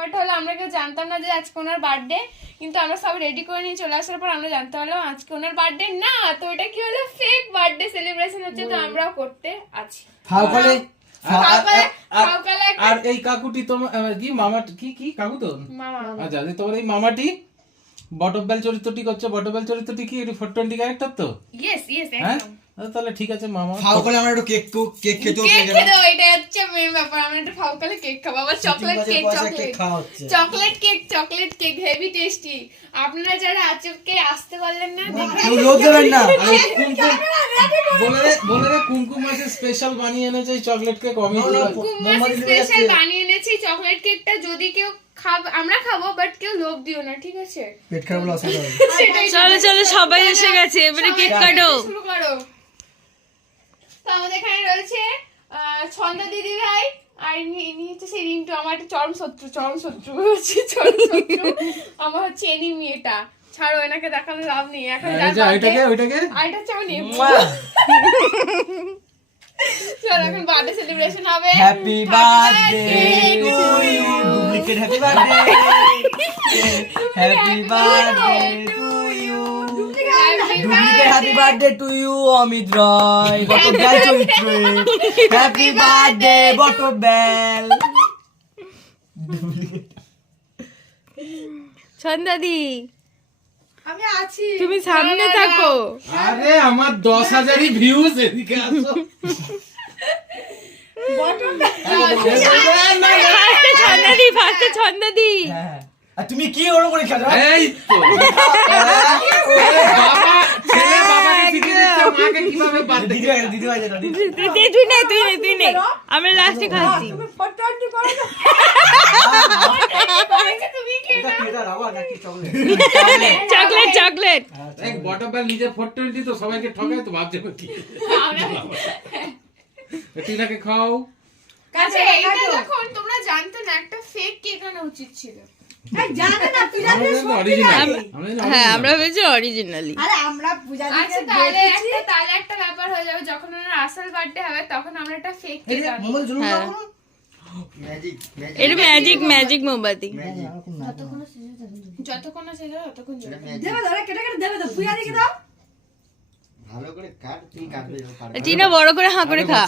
ব্যাপারটা হলো আমরা কেউ জানতাম না যে আজকে ওনার বার্থডে কিন্তু আমরা সব রেডি করে নিয়ে চলে আসার পর আমরা জানতে পারলাম আজকে ওনার বার্থডে না তো এটা কি হলো ফেক বার্থডে সেলিব্রেশন হচ্ছে তো আমরাও করতে আছি। ফাও করে আর- এই কাকুটি তোমার কি মামা কি কি কাকু তো? মামা। আচ্ছা যে তোমার এই মামাটি বটবেল চরিত্রটি করছে বটবেল চরিত্রটি কি একটু ফোর টোয়েন্টি ক্যারেক্টার তো? ইয়েস ইয়েস হ্যাঁ? একদম। আচ্ছা, তাহলে ঠিক আছে মামা। করে আমরা একটু কেক কেক খেতেও খেতে হচ্ছে মেন ব্যাপার আমরা একটু ফাউকালে কেক খাব। আবার chocolate cake chocolate cake chocolate cake chocolate cake heavy tasty আপনারা যারা আজকে আসতে পারলেন না দেখবেন কেউ লোভ দেবেন না। কুমকুম বলে বলে রে কুমকুম মাসে স্পেশাল বানিয়ে এনেছে চকলেট কেক। কুমার মোমবাতি নিয়ে স্পেশাল বানিয়ে এনেছি চকলেট কেকটা যদি কেউ খাব আমরা খাব বাট কেউ লোভ দিও না ঠিক আছে? পেট খারাপ সেটাই চলো চলো সবাই এসে গেছে এবারে কেক কাটো। শুরু করো। তো আমাদের এখানে রয়েছে ছন্দা দিদি ভাই আর ইনি হচ্ছে সেই রিন্টু আমার একটা চরম শত্রু চরম শত্রু হচ্ছে চরম শত্রু। আমার হচ্ছে এনিমি এটা। ছাড়ো এনাকে দেখানো লাভ নেই এখন এই ওইটাকে ওইটাকে? আর এটা হচ্ছে আমার নেবু। চলো এখন বার্থডে সেলিব্রেশন হবে। Happy birthday to you duplicate happy birthday happy birthday to happy birthday to you Amit Roy বটবেল চরিত্রে হ্যাপি বার্থডে ছন্দাদি আমি আছি। তুমি সামনে থাকো। আরে আমার দশ হাজারই ভিউজ এদিকে আসো। ছন্দাদি ফার্স্টে ছন্দাদি হ্যাঁ তুমি কি ওরকম করে খেলো এই তো। দিচ্ছে কীভাবে বাদ দিদি ভাই দিদি ভাই যেটা দিদি তুই- তুই- তুই নে তুই নে তুই নে। আমরা লাস্টে খাচ্ছি। তুমি কে এটা কি এটা রাবার নাকি চকলেট চকলেট চকলেট এক বটবেল নিজে ফোর টোয়েন্টি তো সবাইকে ঠকায় তো ভাবছে কি। টিনাকে খাও। আচ্ছা এইটা যখন তোমরা জানতো না একটা ফেক কেক আনা উচিত ছিল। হ্যাঁ আমরা ভেবেছি অরিজিনালি আরে আমরা পূজা আচ্ছা তাহলে একটা তাহলে একটা ব্যাপার হয়ে যাবে যখন ওনার আসল বার্থডে হবে তখন আমরা একটা ফেক কেক আনব। হ্যাঁ। ম্যাজিক এটা ম্যাজিক ম্যাজিক মোমবাতি। যতক্ষণ না ছিল ততক্ষণ দেবে ধরে কেটে কেটে দেবে তো পূজা দিকে দাও। ভালো করে কাট তুই কাটবে টিনা বড় করে হাঁ করে খা।